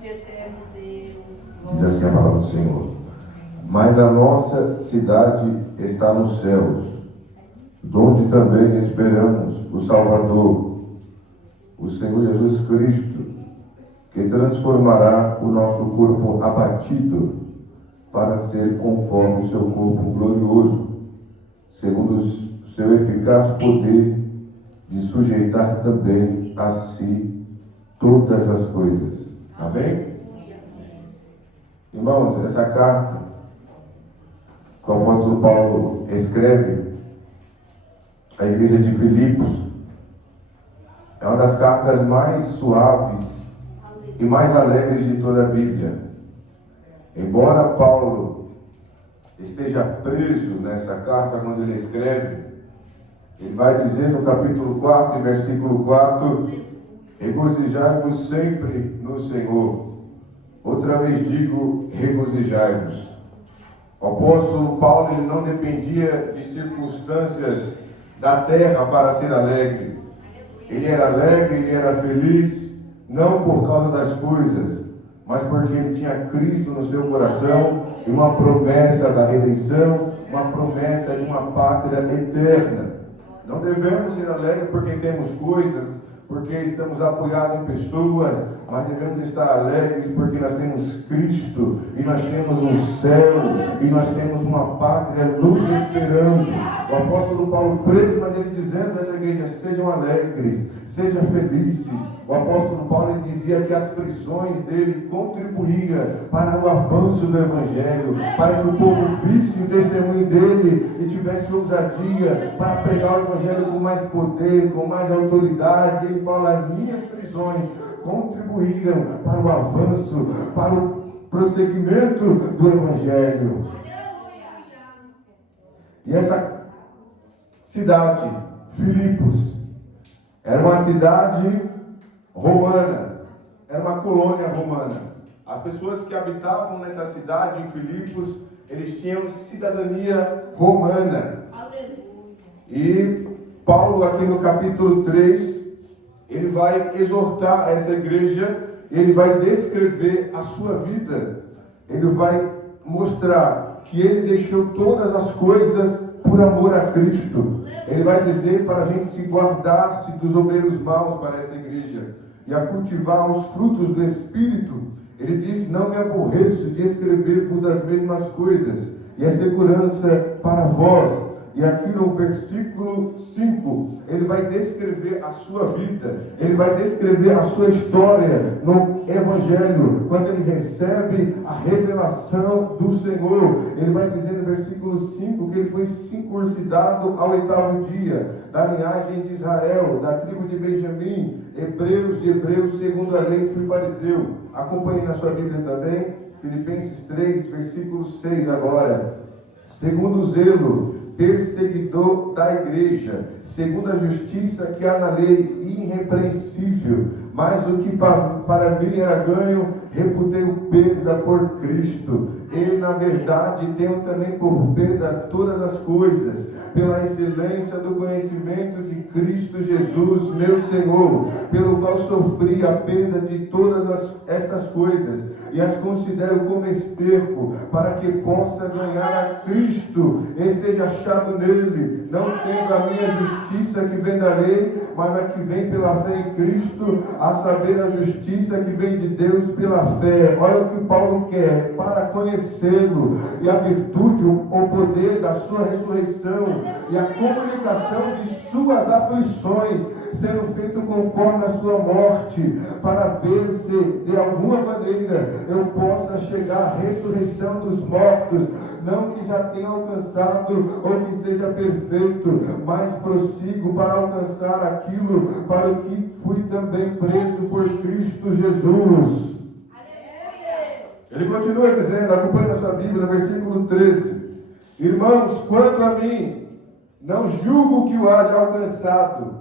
grande e eterno Deus. Diz assim a palavra do Senhor. Mas a nossa cidade está nos céus, donde também esperamos o Salvador, o Senhor Jesus Cristo, que transformará o nosso corpo abatido para ser conforme o seu corpo glorioso, segundo o seu eficaz poder de sujeitar também a si todas as coisas. Amém? Irmãos, essa carta que o apóstolo Paulo escreve à igreja de Filipos é uma das cartas mais suaves e mais alegres de toda a Bíblia. Embora Paulo esteja preso nessa carta quando ele escreve, ele vai dizer no capítulo 4, versículo 4: regozijai-vos sempre no Senhor. Outra vez digo, regozijai-vos. O apóstolo Paulo, ele não dependia de circunstâncias da terra para ser alegre. Ele era alegre, ele era feliz, não por causa das coisas, mas porque ele tinha Cristo no seu coração e uma promessa da redenção, uma promessa de uma pátria eterna. Não devemos ser alegres porque temos coisas, porque estamos apoiados em pessoas, mas devemos estar alegres porque nós temos Cristo, e nós temos um céu, e nós temos uma pátria nos esperando. O apóstolo Paulo preso, mas ele dizendo a essa igreja: sejam alegres, sejam felizes. O apóstolo Paulo, ele dizia que as prisões dele contribuíam para o avanço do Evangelho, para que o povo visse o testemunho dele e tivesse ousadia para pregar o Evangelho com mais poder, com mais autoridade. Ele fala: as minhas prisões contribuíram para o avanço, para o prosseguimento do Evangelho. E essa cidade, Filipos, era uma cidade romana, era uma colônia romana. As pessoas que habitavam nessa cidade, em Filipos, eles tinham cidadania romana. Aleluia. E Paulo, aqui no capítulo 3, ele vai exortar essa igreja, ele vai descrever a sua vida, ele vai mostrar que ele deixou todas as coisas por amor a Cristo. Ele vai dizer para a gente guardar-se dos obreiros maus para essa igreja e a cultivar os frutos do Espírito. Ele diz: não me aborreço de escrever-vos as mesmas coisas, e a segurança para vós. E aqui no versículo 5, ele vai descrever a sua vida, ele vai descrever a sua história no Evangelho, quando ele recebe a revelação do Senhor. Ele vai dizer no versículo 5 que ele foi circuncidado ao 8º dia, da linhagem de Israel, da tribo de Benjamim, hebreus de hebreus, segundo a lei, fui fariseu. Acompanhe na sua Bíblia também, Filipenses 3, versículo 6 agora. Segundo o zelo, perseguidor da igreja, segundo a justiça que há na lei, irrepreensível, mas o que para mim era ganho, reputei o perda por Cristo. E na verdade tenho também por perda todas as coisas, pela excelência do conhecimento de Cristo Jesus, meu Senhor, pelo qual sofri a perda de todas estas coisas, e as considero como esterco, para que possa ganhar a Cristo e seja achado nele, não tendo a minha justiça que vem da lei, mas a que vem pela fé em Cristo, a saber, a justiça que vem de Deus pela fé. Olha o que Paulo quer: para conhecê-lo, e a virtude, o poder da sua ressurreição, e a comunicação de suas aflições, sendo feito conforme a sua morte, para ver se de alguma maneira eu possa chegar à ressurreição dos mortos. Não que já tenha alcançado ou que seja perfeito, mas prossigo para alcançar aquilo para o que fui também preso por Cristo Jesus. Ele continua dizendo, acompanhe a sua Bíblia, no versículo 13: irmãos, quanto a mim, não julgo que o haja alcançado,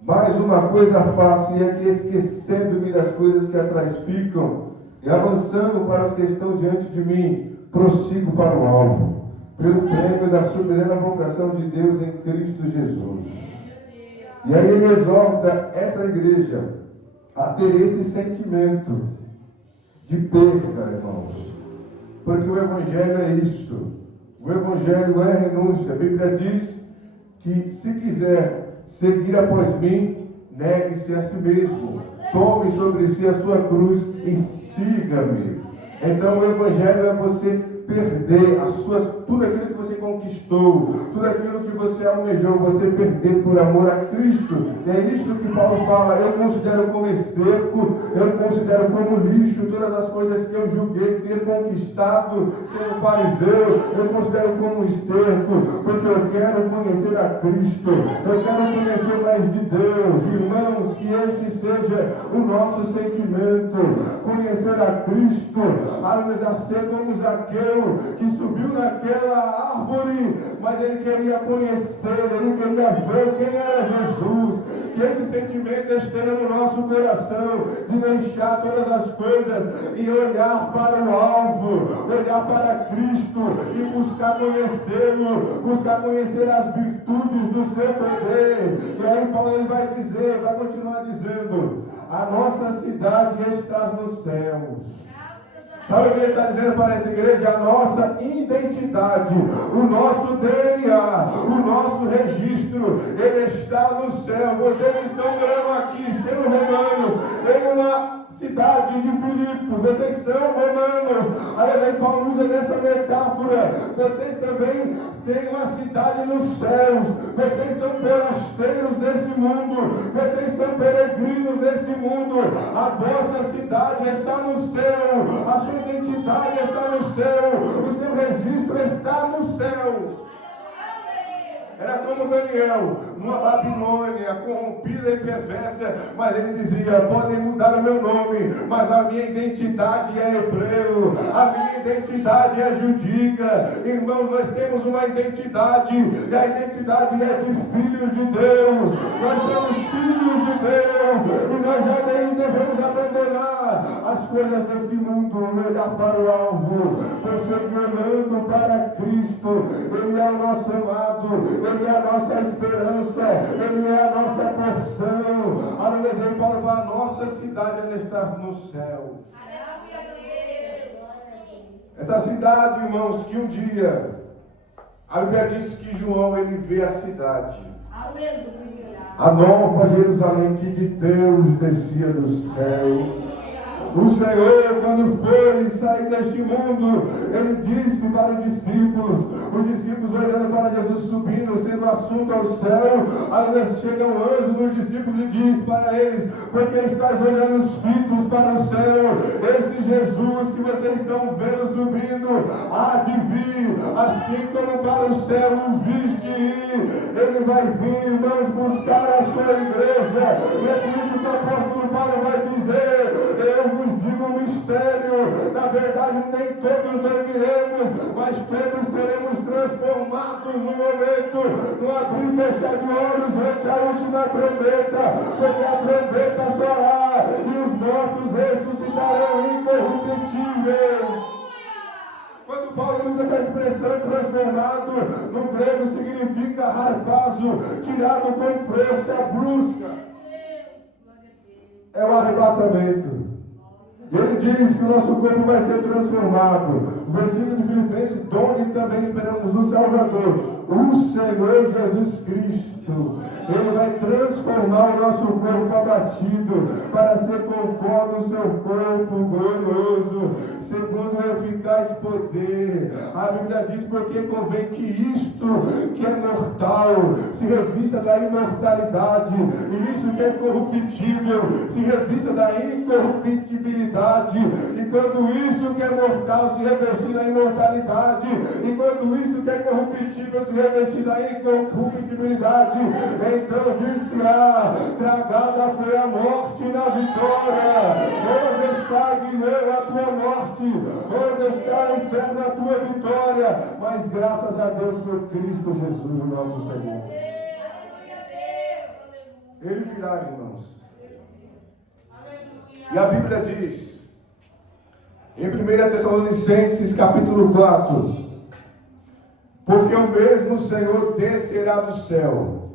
mas uma coisa faço, e é que, esquecendo-me das coisas que atrás ficam, e avançando para as que estão diante de mim, prossigo para o alvo, pelo prêmio da soberana vocação de Deus em Cristo Jesus. E aí ele exorta essa igreja a ter esse sentimento de perda, irmãos. Porque o Evangelho é isso. O Evangelho é renúncia. A Bíblia diz que se quiser seguir após mim, negue-se a si mesmo. Tome sobre si a sua cruz e siga-me. Então o Evangelho é você perder tudo aquilo que você conquistou, tudo aquilo que você almejou, você perder por amor a Cristo. E é isso que Paulo fala: eu considero como esterco, eu considero como lixo todas as coisas que eu julguei ter conquistado sendo fariseu, eu considero como esterco, porque eu quero conhecer a Cristo, eu quero conhecer mais de Deus. Irmãos, que este seja o nosso sentimento, conhecer a Cristo, a ser como Zaqueu, que subiu naquela árvore, mas ele queria conhecer, ele queria ver quem era Jesus. Que esse sentimento esteja no nosso coração, de deixar todas as coisas e olhar para o alvo, olhar para Cristo e buscar conhecê-lo, buscar conhecer as virtudes do seu poder. E aí Paulo ele vai dizer, vai continuar dizendo: a nossa cidade está nos céus. Sabe o que ele está dizendo para essa igreja? A nossa identidade, o nosso DNA, o nosso registro, ele está no céu. Vocês estão morando aqui, sendo romanos, em uma cidade de Filipos, vocês são romanos. Aí Paulo usa nessa metáfora: vocês também têm uma cidade nos céus, vocês são forasteiros desse mundo, vocês são peregrinos desse mundo. A vossa cidade está no céu, a sua identidade está no céu, o seu registro está no céu. Era como Daniel, numa Babilônia corrompida e perversa, mas ele dizia: podem mudar o meu nome, mas a minha identidade é hebreu, a minha identidade é judica. Irmãos, nós temos uma identidade, e a identidade é de filhos de Deus. Nós somos filhos de Deus, e nós já nem devemos abandonar as coisas desse mundo, olhar para o alvo, prosseguir olhando para Cristo. Ele é o nosso amado, Ele é a nossa esperança, Ele é a nossa porção. Aleluia. Paulo fala: a nossa cidade ela está no céu. Essa cidade, irmãos, que um dia a Bíblia diz que João ele vê a cidade, a nova Jerusalém que de Deus descia do céu. O Senhor, quando foi sair deste mundo, Ele disse para os discípulos olhando para Jesus subindo, sendo assunto ao céu. Aí chega um anjo dos discípulos e diz para eles: porque estás olhando os fitos para o céu, esse Jesus que vocês estão vendo subindo, há de vir, assim como para o céu o viste ir. Ele vai vir, irmãos, buscar a sua igreja. E é por isso que o apóstolo Paulo vai dizer: eu vos digo um mistério, na verdade nem todos dormiremos, mas todos seremos transformados no momento, no abrir e fechar de olhos ante a última trombeta, porque a trombeta soará e os mortos ressuscitarão incorruptíveis. Quando Paulo usa essa expressão transformado, no grego significa harpazo, tirado com força brusca. É o arrebatamento. E ele diz que o nosso corpo vai ser transformado. O versículo de Filipenses: donde também esperamos o Salvador, o Senhor Jesus Cristo. Ele vai transformar o nosso corpo abatido para ser conforme o seu corpo glorioso, segundo o eficaz poder. A Bíblia diz: porque convém que isto que é mortal se revista da imortalidade, e isso que é corruptível se revista da incorruptibilidade. E quando isso que é mortal se revestir da imortalidade, e quando isso que é corruptível se revestir da incorruptibilidade, então dir-se-á: tragada foi a morte na vitória. Onde está, Guilherme, a tua morte? Onde está, o inferno, a tua vitória? Mas graças a Deus por Cristo Jesus, o nosso Senhor. Ele virá, irmãos. E a Bíblia diz, em 1 Tessalonicenses capítulo 4: porque o mesmo Senhor descerá do céu,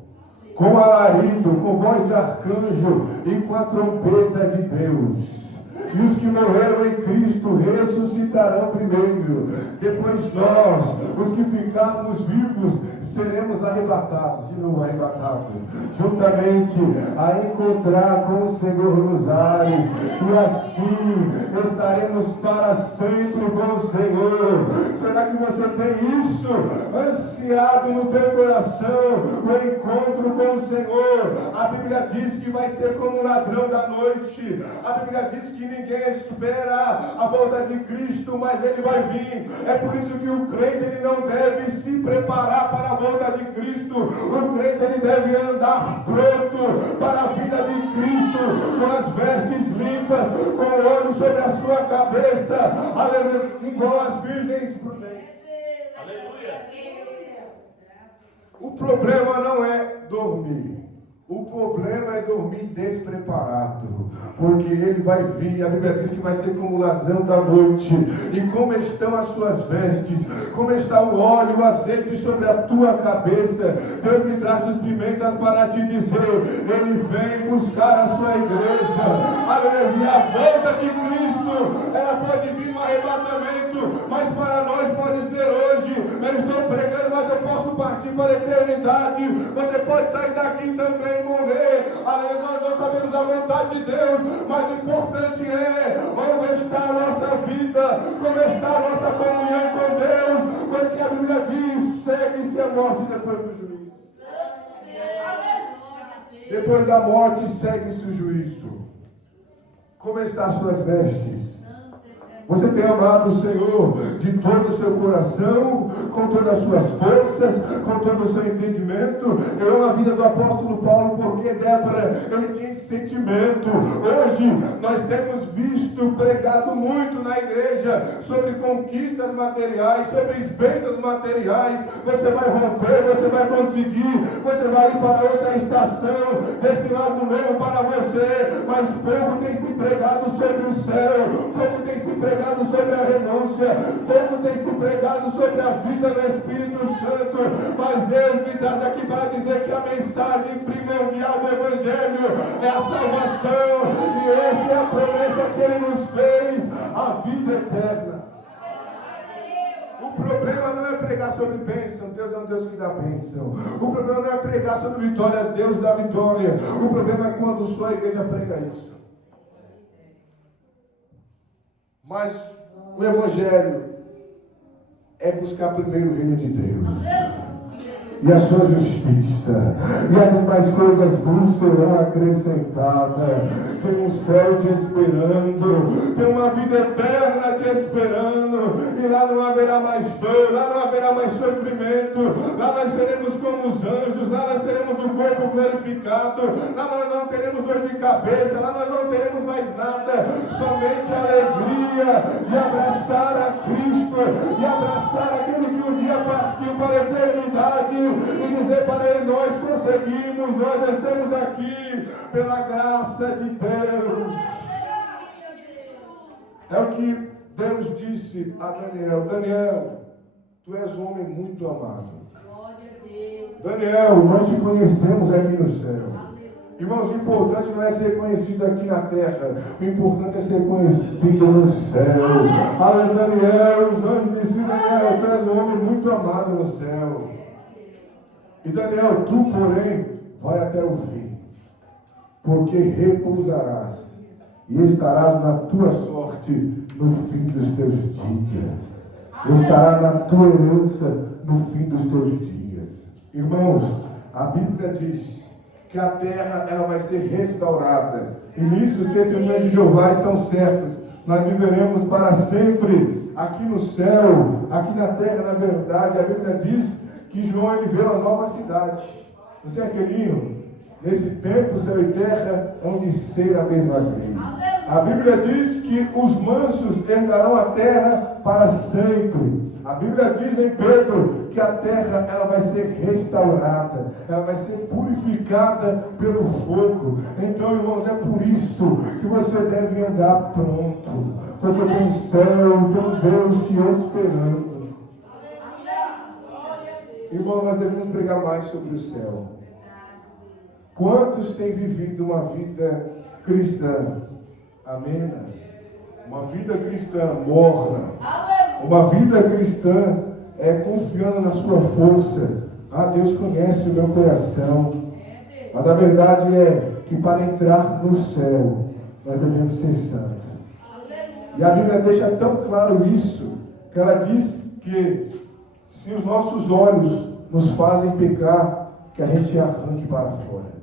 com alarido, com voz de arcanjo e com a trombeta de Deus. E os que morreram em Cristo ressuscitarão primeiro. Depois nós, os que ficarmos vivos, seremos arrebatados, de novo arrebatados, juntamente a encontrar com o Senhor nos ares. E assim estaremos para sempre com o Senhor. Será que você tem isso ansiado no teu coração? O encontro com o Senhor. A Bíblia diz que vai ser como um ladrão da noite. A Bíblia diz que ninguém espera a volta de Cristo, mas Ele vai vir. É por isso que o crente ele não deve se preparar para a volta de Cristo. O crente ele deve andar pronto para a vida de Cristo, com as vestes limpas, com o óleo sobre a sua cabeça, aleluia, igual as virgens prudentes. O problema não é dormir. O problema é dormir despreparado, porque ele vai vir. A Bíblia diz que vai ser como o ladrão da noite. E como estão as suas vestes, como está o óleo, o azeite sobre a tua cabeça. Deus me traz dos pimentas para te dizer: Ele vem buscar a sua igreja. Aleluia. A volta de Cristo, ela pode vir no arrebatamento, mas para nós pode ser hoje. Eu estou pregando, mas eu posso partir para a eternidade. Você pode sair daqui também e morrer. Aleluia. Nós não sabemos a vontade de Deus, mas o importante é como está a nossa vida, como está a nossa comunhão com Deus, porque a Bíblia diz: segue-se a morte depois do juízo. Depois da morte segue-se o juízo. Como estão as suas vestes? Você tem amado o Senhor de todo o seu coração, com todas as suas forças, com todo o seu entendimento? Eu amo a vida do apóstolo Paulo, porque Débora, ele tinha esse sentimento. Hoje nós temos visto, pregado muito na igreja sobre conquistas materiais, sobre bênçãos materiais. Você vai romper, você vai conseguir, você vai ir para outra estação, destinar algo novo para você, mas pouco tem se pregado sobre o céu, pouco tem se pregado sobre a renúncia, pouco tem se pregado sobre a vida no Espírito Santo. Mas Deus me traz aqui para dizer que a mensagem primordial do Evangelho é a salvação, e esta é a promessa que Ele nos fez, a vida eterna. O problema não é pregar sobre bênção. Deus é um Deus que dá bênção. O problema não é pregar sobre vitória. Deus dá vitória. O problema é quando sua igreja prega isso. Mas o Evangelho é buscar primeiro o reino de Deus e a sua justiça, e as demais coisas vos serão acrescentadas. Tem um céu te esperando, tem uma vida eterna te esperando, e lá não haverá mais dor, lá não haverá mais sofrimento, lá nós seremos como os anjos, lá nós teremos o corpo glorificado, lá nós não teremos dor de cabeça, lá nós não teremos mais nada, somente a alegria de abraçar a Cristo, de abraçar aquele que um dia partiu para a eternidade, e dizer para Ele: nós conseguimos, nós estamos aqui pela graça de Deus. É o que Deus disse a Daniel: Daniel, tu és um homem muito amado. Daniel, nós te conhecemos aqui no céu. Irmãos, o importante não é ser conhecido aqui na terra, o importante é ser conhecido no céu. Aleluia. Daniel, os anjos disseram: Daniel, tu és um homem muito amado no céu. E Daniel, tu, porém, vai até o fim, porque repousarás e estarás na tua sorte no fim dos teus dias. Estará na tua herança no fim dos teus dias. Irmãos, a Bíblia diz que a terra ela vai ser restaurada. E nisso os testemunhos de Jeová estão certos. Nós viveremos para sempre aqui no céu, aqui na terra, na verdade. A Bíblia diz que João ele vê uma nova cidade. Não tem aquele nesse tempo, céu e terra hão de ser a mesma vez. A Bíblia diz que os mansos herdarão a terra para sempre. A Bíblia diz em Pedro que a terra ela vai ser restaurada, ela vai ser purificada pelo fogo. Então, irmãos, é por isso que você deve andar pronto, porque tem céu, tem Deus te esperando. Irmão, nós devemos pregar mais sobre o céu. Quantos têm vivido uma vida cristã amena, Uma vida cristã morna. Aleluia. Uma vida cristã é confiando na sua força. Ah, Deus conhece o meu coração. Mas a verdade é que para entrar no céu, nós devemos ser santos. E a Bíblia deixa tão claro isso, que ela diz que se os nossos olhos nos fazem pecar, que a gente arranque para fora.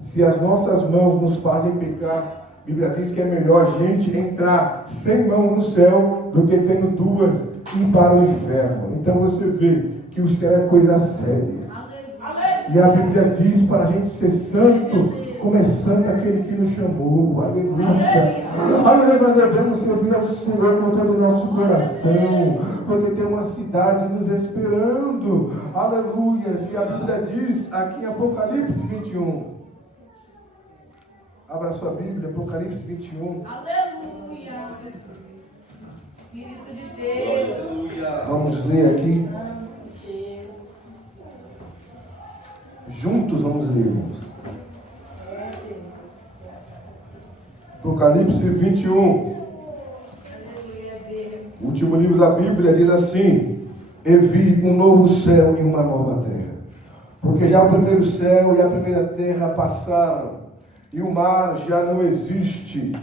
Se as nossas mãos nos fazem pecar, a Bíblia diz que é melhor a gente entrar sem mão no céu do que tendo duas e ir para o inferno. Então você vê que o céu é coisa séria. E a Bíblia diz para a gente ser santo, como é santo aquele que nos chamou. Aleluia. Aleluia, nós devemos servir ao Senhor com todo o nosso coração, porque tem uma cidade nos esperando. Aleluia. E a Bíblia diz aqui em Apocalipse 21. Abra sua Bíblia, Apocalipse 21. Aleluia. Espírito de Deus. Vamos ler aqui. Juntos vamos ler, irmãos. Apocalipse 21. O último livro da Bíblia diz assim: e vi um novo céu e uma nova terra. Porque já o primeiro céu e a primeira terra passaram, e o mar já não existe.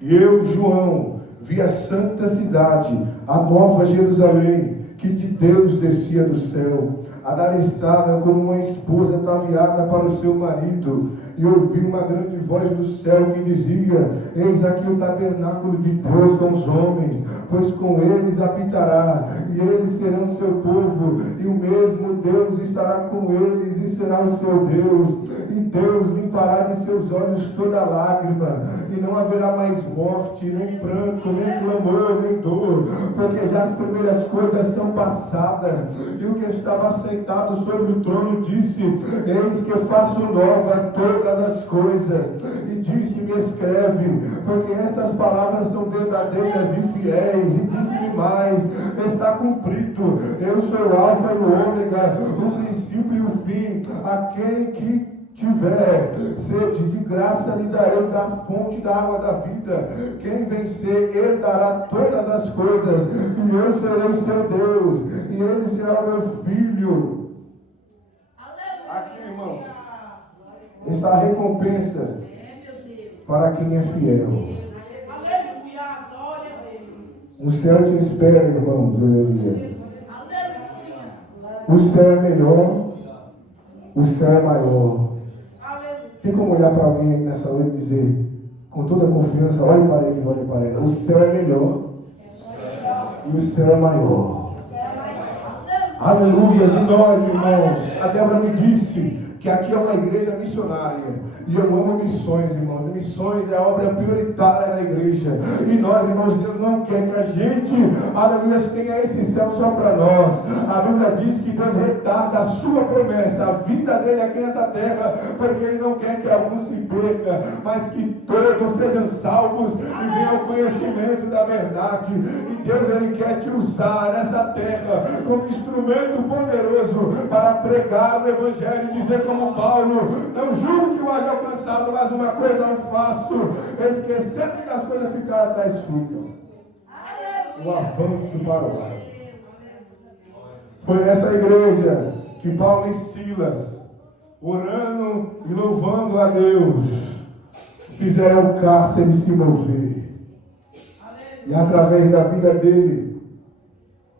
E eu, João, vi a santa cidade, a nova Jerusalém, que de Deus descia do céu, adarissada como uma esposa ataviada para o seu marido. E ouvi uma grande voz do céu que dizia: eis aqui o tabernáculo de Deus com os homens, pois com eles habitará, e eles serão seu povo, e o mesmo Deus estará com eles, e será o seu Deus. E Deus limpará de seus olhos toda lágrima, e não haverá mais morte, nem pranto, nem clamor, nem dor, porque já as primeiras coisas são passadas. E o que estava sentado sobre o trono disse: eis que faço nova todas as coisas. E disse-me: escreve, porque estas palavras são verdadeiras e fiéis. E disse-me mais: está cumprido. Eu sou o Alfa e o Ômega, o princípio e o fim. Aquele que tiver sede, de graça lhe darei da fonte da água da vida. Quem vencer herdará todas as coisas, e eu serei seu Deus, e ele será o meu filho. Aqui, irmãos, está a recompensa para quem é fiel. O céu te espera, irmãos, aleluia. O céu é melhor, o céu é maior. Tem como olhar para alguém nessa noite e dizer, com toda a confiança: olhe para ele, olhe para ela. O céu é melhor e o céu é maior. Aleluia. E nós, irmãos, a Débora me disse que aqui é uma igreja missionária. E eu amo missões, irmãos. Missões é a obra prioritária da igreja. E nós, irmãos, Deus não quer que a gente, aleluia, tenha esse céu só para nós. A Bíblia diz que Deus retarda a sua promessa, a vida dele aqui nessa terra, porque ele não quer que alguns se perca, mas que todos sejam salvos e venham ao conhecimento da verdade. E Deus, ele quer te usar nessa terra como instrumento poderoso para pregar o evangelho e dizer como Paulo: não julgo que o haja alcançado, mas uma coisa eu faço, esquecendo que as coisas ficaram atrás ficam. O avanço para o ar. Foi nessa igreja que Paulo e Silas, orando e louvando a Deus, fizeram o cárcere se mover. E através da vida dele,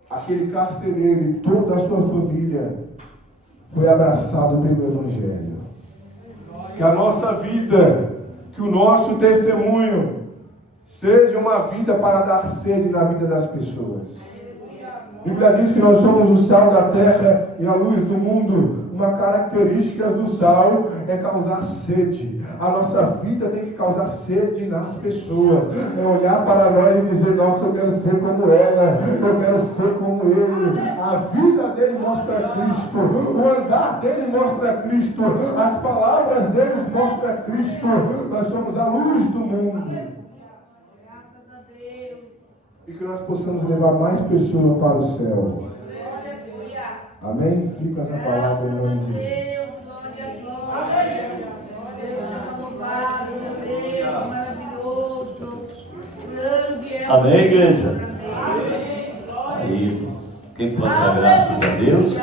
aquele carcereiro e toda a sua família foi abraçado pelo Evangelho. Que a nossa vida, que o nosso testemunho seja uma vida para dar sede na vida das pessoas. A Bíblia diz que nós somos o sal da terra e a luz do mundo. Uma característica do sal é causar sede. A nossa vida tem que causar sede nas pessoas. É olhar para nós e dizer: nossa, eu quero ser como ela, eu quero ser como ele. A vida dele mostra Cristo, o andar dele mostra Cristo, as palavras dele mostram Cristo. Nós somos a luz do mundo. Graças a Deus. E que nós possamos levar mais pessoas para o céu. Amém? Fica essa palavra em nome de Deus. Louvado, meu Deus, maravilhoso, grande é Amém, igreja? Aí, quem pode dar graças a Deus?